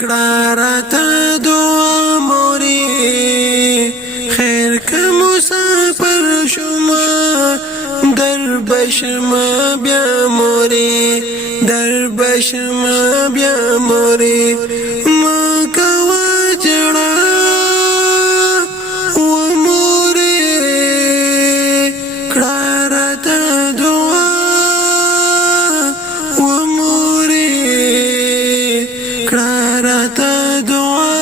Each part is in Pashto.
کړه دعا موري خیر که مسافر شما در بشما بیا موري در بشما بیا موري ما کوا جړه و موري کړه دعا و موري کړه دعا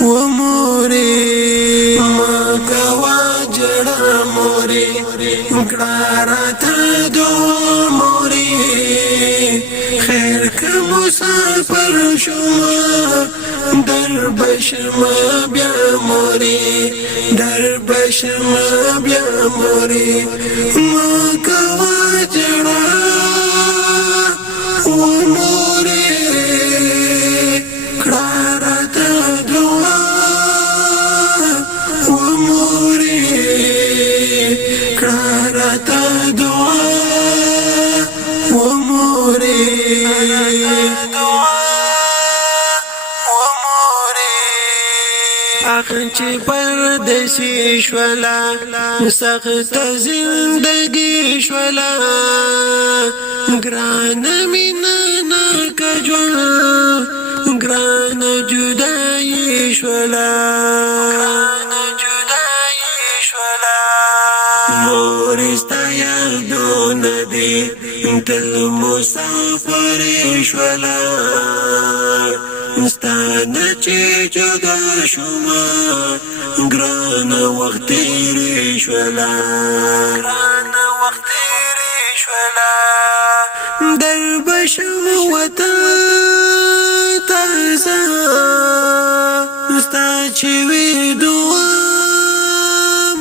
و موري ما کوا جړه موري کړه دعا موري خیر که مسافر شما در بشما بیا موري در بشما بیا موري ما کوا جړه و موري کړه دعا و موري کړه دعا و موري اخن چې پردیسی شولا سخت زندگی شولا ګران مینا ناکجوا ګران جدائی شولا مورستا یادون دی تل مسافر شولا ستانه چې جدا شوما ګران وخت تیرې شولا در بشم وطن تازه ستا چې وی دعا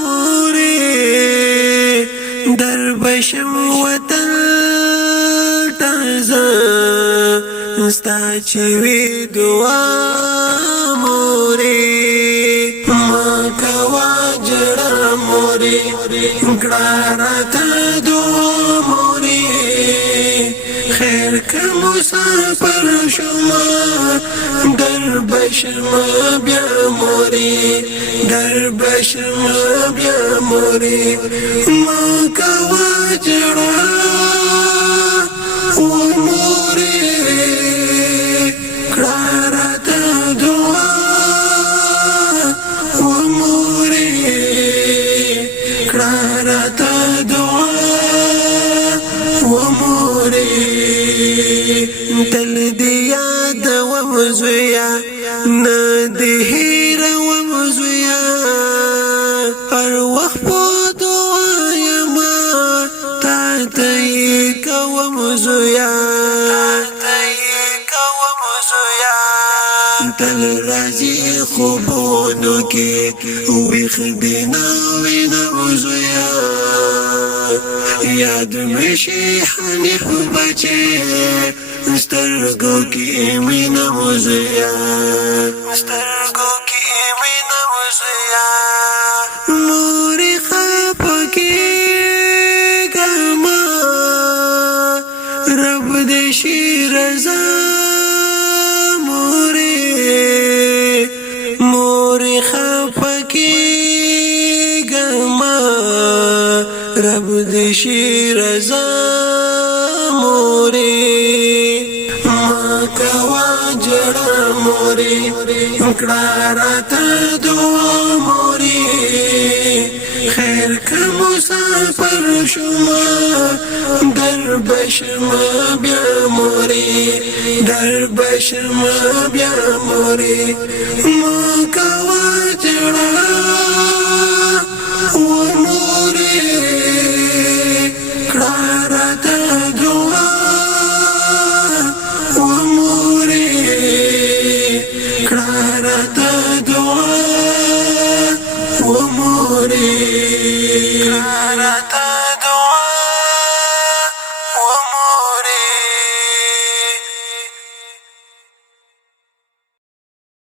موري در بشم وطن تازه ستا چې وی دعا موري ما کوا جړه موري کړه دعا موري خیر که مسافر شما در بشما بیا موري در بشما بیا موري ما کوا جړه و موري تل دی یاد و مزویا نا دی هیر و مزویا هر وقت پا دعای ما تا تیک و مزویا تل رازی خوبونو کی ویخ دینا وینا مزویا یاد مشی حنیف بچه سترګو کې مینا مزیا موري خپکی ګما رب دې شي رضا موري خپکی ګما رب دې شي رضا موري کوا جړه موري کړه دعا موري خیر که مسافر شما در بشما بیا موري در بشما بیا موري ما کوا جړه